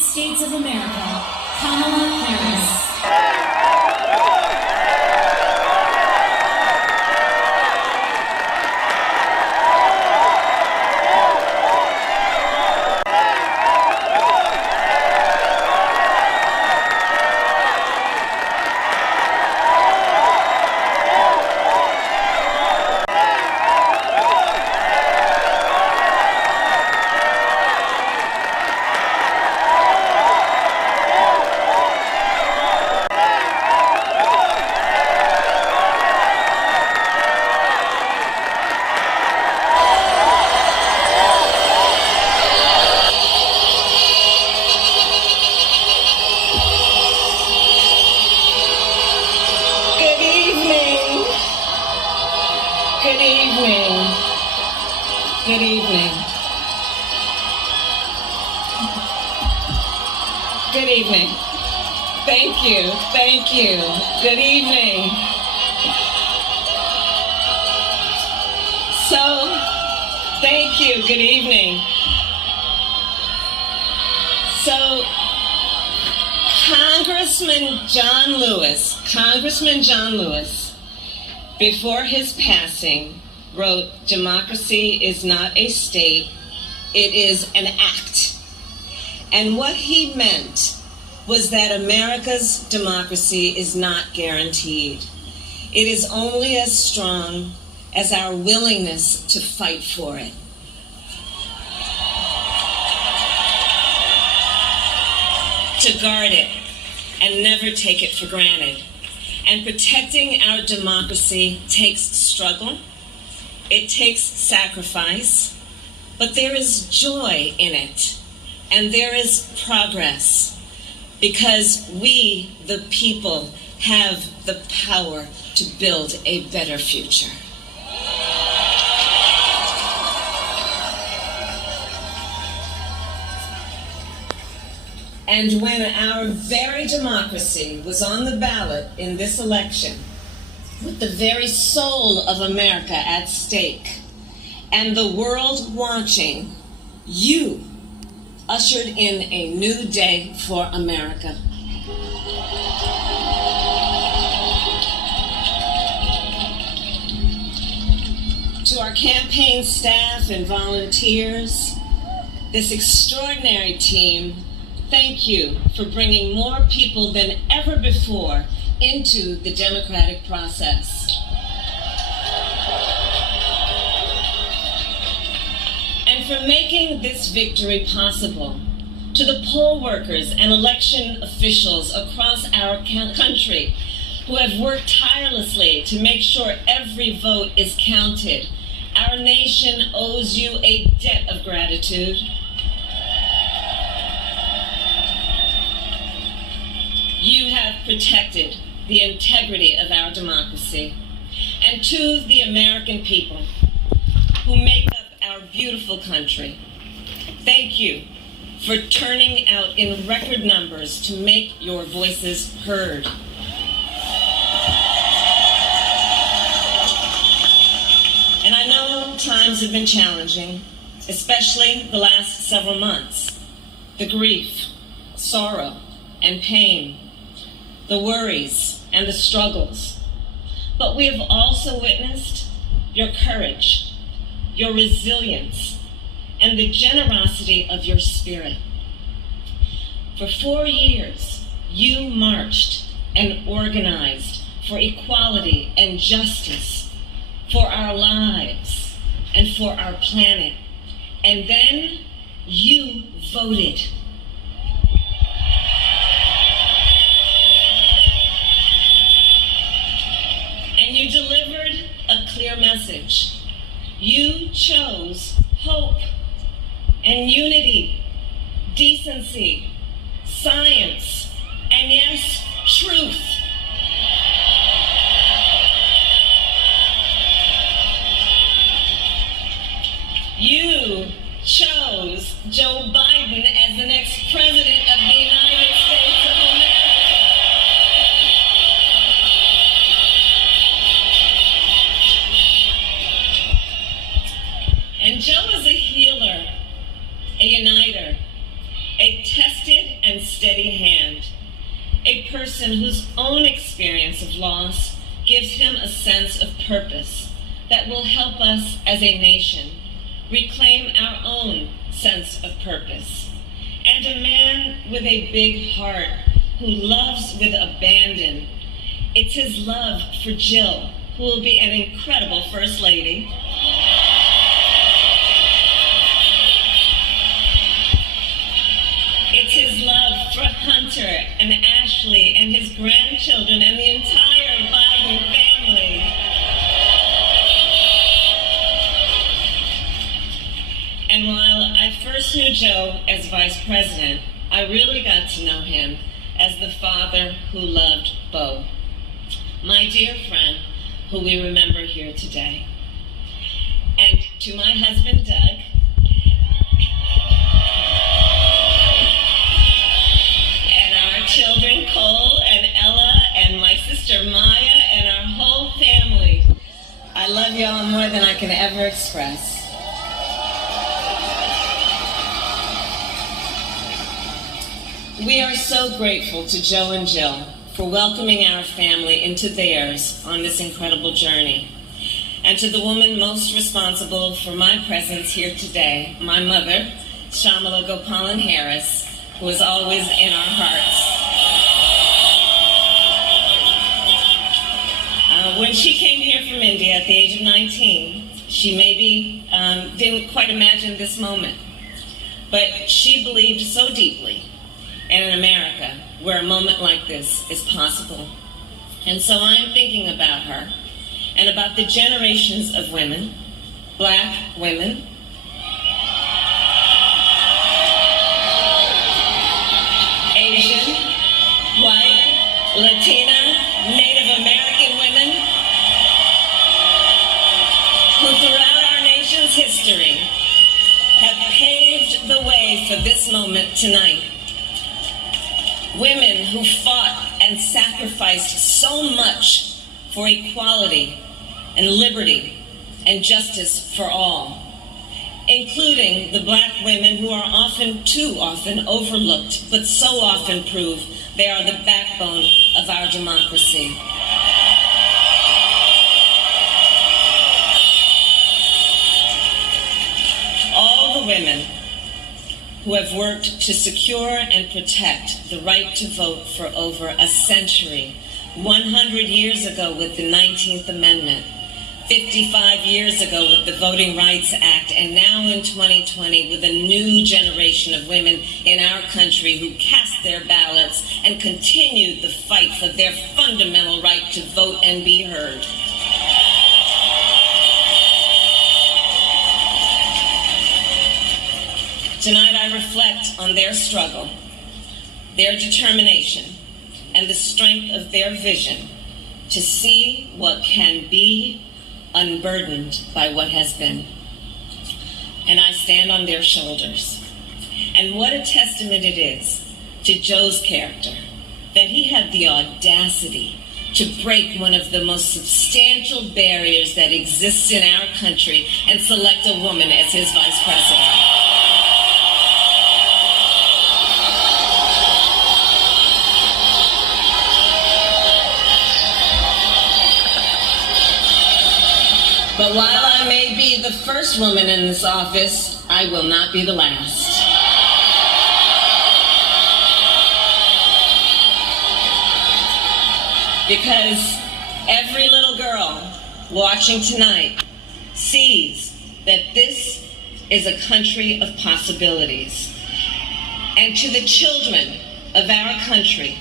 United States of America, Kamala Harris. Good evening. Good evening. Good evening. Thank you. Thank you. Good evening. So, thank you. Good evening. So, Congressman John Lewis, before his passing, wrote, "Democracy is not a state, it is an act." And what he meant was that America's democracy is not guaranteed. It is only as strong as our willingness to fight for it. To guard it and never take it for granted. And protecting our democracy takes struggle, it takes sacrifice, but there is joy in it, and there is progress, because we, the people, have the power to build a better future. And when our very democracy was on the ballot in this election, with the very soul of America at stake, and the world watching, you ushered in a new day for America. To our campaign staff and volunteers, this extraordinary team, thank you for bringing more people than ever before into the democratic process. And for making this victory possible. To the poll workers and election officials across our country who have worked tirelessly to make sure every vote is counted, our nation owes you a debt of gratitude. You have protected the integrity of our democracy. And to the American people who make up our beautiful country, thank you for turning out in record numbers to make your voices heard. And I know times have been challenging, especially the last several months. The grief, sorrow, and pain, the worries and the struggles. But we have also witnessed your courage, your resilience, and the generosity of your spirit. For 4 years, you marched and organized for equality and justice, for our lives and for our planet. And then you voted. And you delivered a clear message. You chose hope and unity, decency, science, and yes, truth. You chose Joe Biden as the next president of the United States of America. And Joe is a healer, a uniter, a tested and steady hand, a person whose own experience of loss gives him a sense of purpose that will help us as a nation reclaim our own sense of purpose, and a man with a big heart who loves with abandon. It's his love for Jill, who will be an incredible First Lady. It's his love for Hunter and Ashley and his grandchildren and the entire Biden family. And while I first knew Joe as vice president, I really got to know him as the father who loved Bo, my dear friend who we remember here today. And to my husband, Doug, and our children, Cole and Ella, and my sister, Maya, and our whole family, I love y'all more than I can ever express. We are so grateful to Joe and Jill for welcoming our family into theirs on this incredible journey. And to the woman most responsible for my presence here today, my mother, Kamala Harris, who is always in our hearts. When she came here from India at the age of 19, she maybe didn't quite imagine this moment, but she believed so deeply in America where a moment like this is possible. And so I am thinking about her and about the generations of women, Black women, Asian, white, Latina, Native American women who throughout our nation's history have paved the way for this moment tonight. Women who fought and sacrificed so much for equality and liberty and justice for all, including the Black women who are often, too often, overlooked, but so often prove they are the backbone of our democracy. All the women who have worked to secure and protect the right to vote for over a century, 100 years ago with the 19th Amendment, 55 years ago with the Voting Rights Act, and now in 2020 with a new generation of women in our country who cast their ballots and continued the fight for their fundamental right to vote and be heard. Tonight I reflect on their struggle, their determination, and the strength of their vision to see what can be unburdened by what has been. And I stand on their shoulders. And what a testament it is to Joe's character that he had the audacity to break one of the most substantial barriers that exists in our country and select a woman as his vice president. But while I may be the first woman in this office, I will not be the last. Because every little girl watching tonight sees that this is a country of possibilities. And to the children of our country,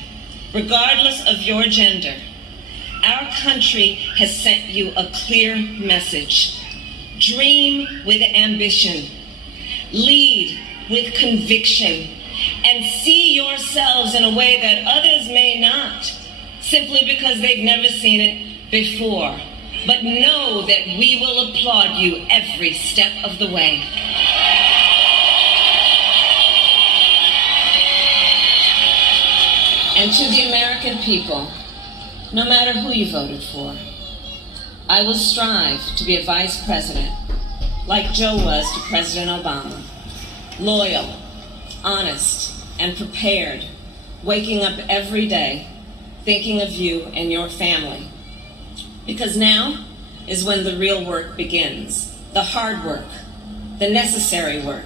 regardless of your gender, our country has sent you a clear message. Dream with ambition, lead with conviction, and see yourselves in a way that others may not, simply because they've never seen it before. But know that we will applaud you every step of the way. And to the American people, no matter who you voted for, I will strive to be a vice president, like Joe was to President Obama, loyal, honest, and prepared, waking up every day thinking of you and your family. Because now is when the real work begins. The hard work, the necessary work,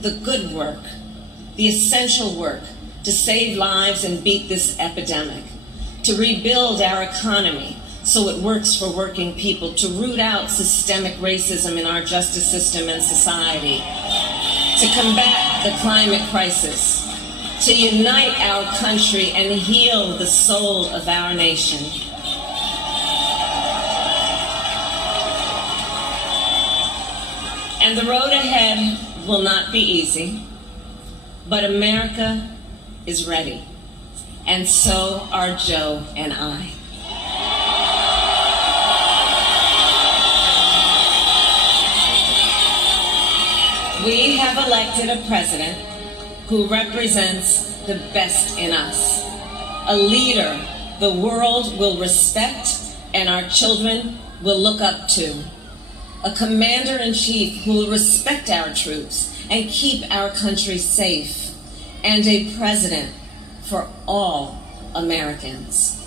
the good work, the essential work to save lives and beat this epidemic, to rebuild our economy so it works for working people, to root out systemic racism in our justice system and society, to combat the climate crisis, to unite our country and heal the soul of our nation. And the road ahead will not be easy, but America is ready, and so are Joe and I. We have elected a president who represents the best in us, a leader the world will respect and our children will look up to, a commander-in-chief who will respect our troops and keep our country safe, and a president for all Americans.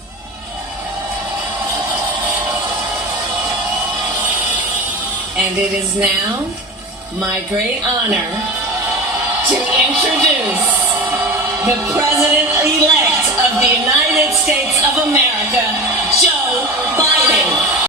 And it is now my great honor to introduce the President-elect of the United States of America, Joe